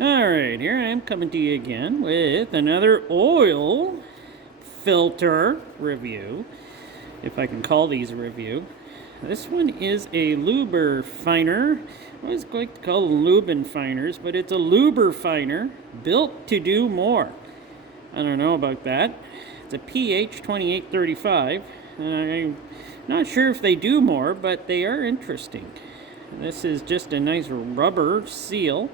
Alright, here I am coming to you again with another oil filter review, if I can call these a review. This one is a Luber Finer. I always like to call them Luben Finers, but it's a Luber Finer built to do more. I don't know about that. It's a PH 2835. I'm not sure if they do more, but they are interesting. This is just a nice rubber seal.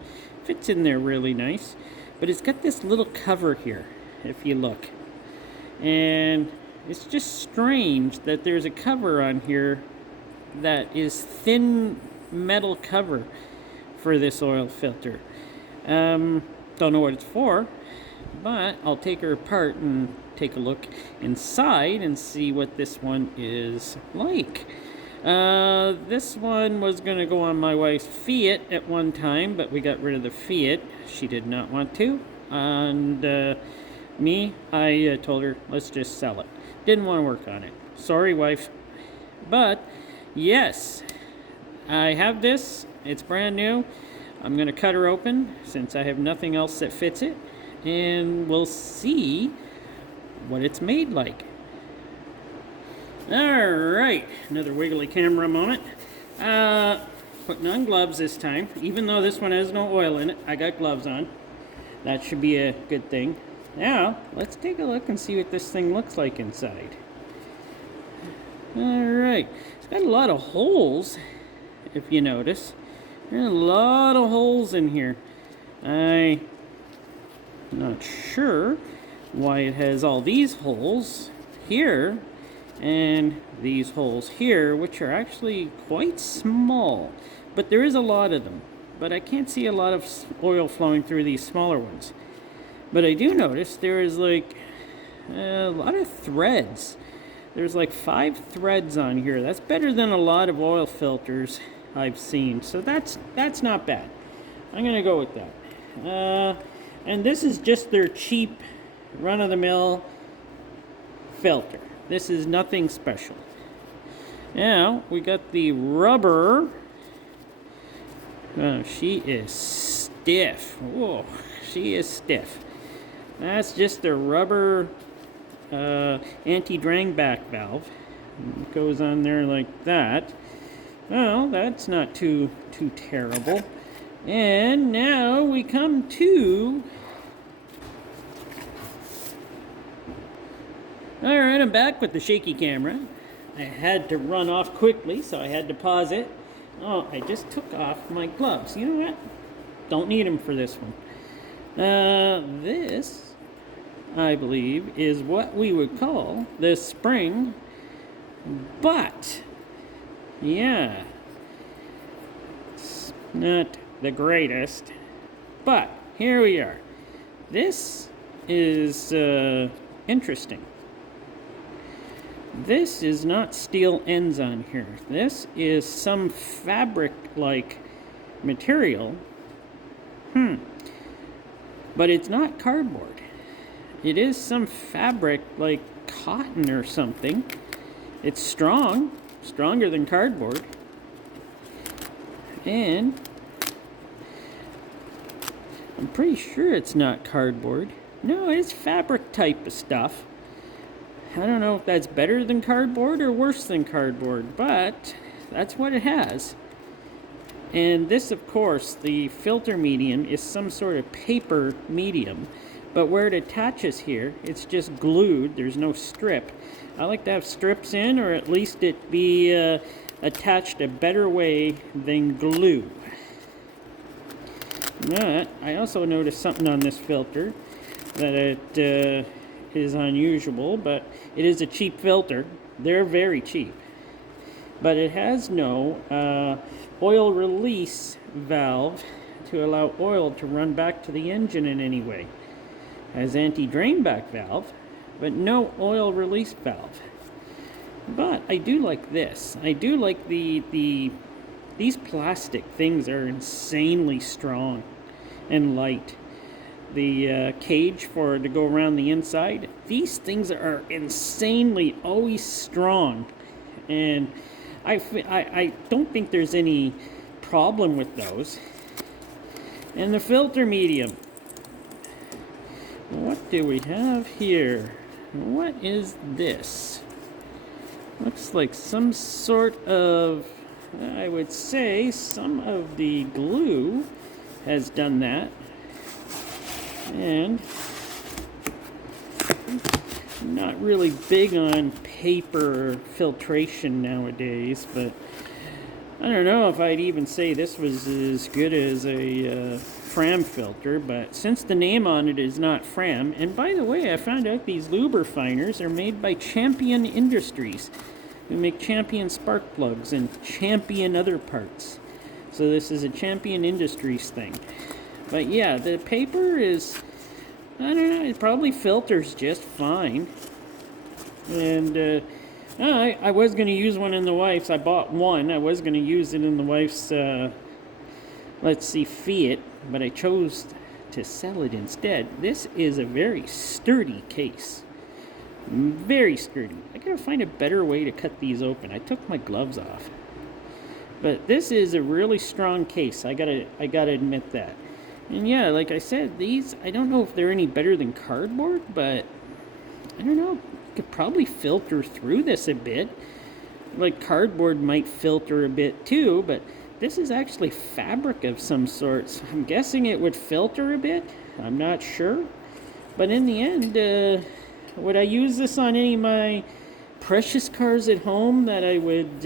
Fits in there really nice. But it's got this little cover here, if you look. And it's just strange that there's a cover on here that is thin metal cover for this oil filter. Don't know what it's for, but I'll take her apart and take a look inside and see what this one is like. This one was going to go on my wife's Fiat at one time, but we got rid of the Fiat. She did not want to. And I told her, let's just sell it. Didn't want to work on it. Sorry, wife. But, yes, I have this. It's brand new. I'm going to cut her open since I have nothing else that fits it. And we'll see what it's made like. Alright, another wiggly camera moment. Putting on gloves this time. Even though this one has no oil in it, I got gloves on. That should be a good thing. Now, let's take a look and see what this thing looks like inside. Alright, it's got a lot of holes, if you notice. There are a lot of holes in here. I'm not sure why it has all these holes here and these holes here, which are actually quite small, but there is a lot of them. But I can't see a lot of oil flowing through these smaller ones. But I do notice there is like a lot of threads. There's like 5 threads on here. That's better than a lot of oil filters I've seen. So that's not bad. I'm gonna go with that. And this is just their cheap, run-of-the-mill filter. This is nothing special. Now, we got the rubber. Oh, she is stiff. Whoa, she is stiff. That's just the rubber anti-drang back valve. It goes on there like that. Well, that's not too terrible. And now we come to... Alright, I'm back with the shaky camera. I had to run off quickly, so I had to pause it. Oh, I just took off my gloves. You know what? Don't need them for this one. This, I believe, is what we would call the spring butt. Yeah. It's not the greatest, but here we are. This is interesting. This is not steel ends on here. This is some fabric-like material. But it's not cardboard. It is some fabric like cotton or something. It's strong, stronger than cardboard. And I'm pretty sure it's not cardboard. No, it's fabric type of stuff. I don't know if that's better than cardboard or worse than cardboard, but that's what it has. And this, of course, the filter medium is some sort of paper medium, but where it attaches here, it's just glued. There's no strip. I like to have strips in, or at least it be attached a better way than glue. But I also noticed something on this filter that it is unusual, but it is a cheap filter. They're very cheap. But it has no oil release valve to allow oil to run back to the engine in any way. It has anti-drain back valve, but no oil release valve. But I do like this. I do like these plastic things are insanely strong and light. The cage for to go around the inside, these things are insanely always strong, and I don't think there's any problem with those. And the filter medium. What do we have here? What is this? Looks like some sort of, I would say, some of the glue has done that. And I'm not really big on paper filtration nowadays, but I don't know if I'd even say this was as good as a Fram filter, but since the name on it is not Fram, and by the way, I found out these Luber Finers are made by Champion Industries, who make Champion spark plugs and Champion other parts. So this is a Champion Industries thing. But yeah, the paper is, I don't know, it probably filters just fine. And I was going to use one in the wife's. I bought one. I was going to use it in the wife's, let's see, Fiat, but I chose to sell it instead. This is a very sturdy case. Very sturdy. I gotta find a better way to cut these open. I took my gloves off. But this is a really strong case. I gotta admit that. And yeah, like I said, these, I don't know if they're any better than cardboard, but I don't know. You could probably filter through this a bit. Like cardboard might filter a bit too, but this is actually fabric of some sorts. I'm guessing it would filter a bit. I'm not sure. But in the end, would I use this on any of my precious cars at home that I would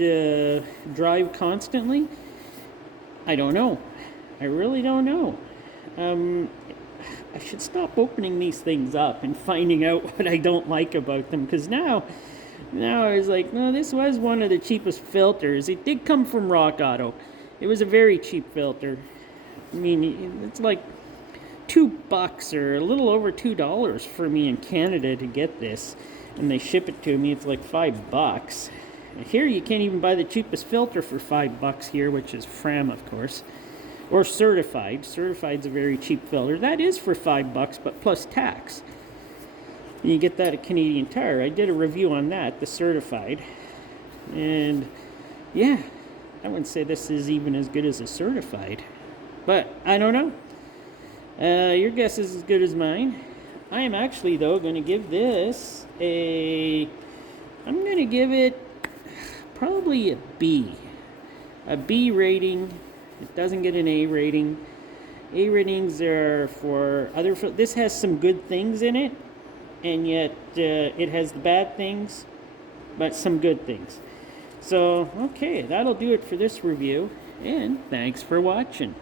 drive constantly? I don't know. I really don't know. I should stop opening these things up and finding out what I don't like about them, because now I was like, no, this was one of the cheapest filters. It did come from Rock Auto. It was a very cheap filter. I mean, it's like $2 or a little over $2 for me in Canada to get this, and they ship it to me. It's like $5. Here you can't even buy the cheapest filter for $5 here, which is Fram, of course. Or certified. Certified's a very cheap filter. That is for $5, but plus tax. And you get that at Canadian Tire. I did a review on that, the certified. And yeah, I wouldn't say this is even as good as a certified. But I don't know. Your guess is as good as mine. I am actually, though, going to give this I'm going to give it probably a B. A B rating. It doesn't get an A rating. A ratings are for other. This has some good things in it, and yet it has the bad things, but some good things. So, okay, that'll do it for this review, and thanks for watching.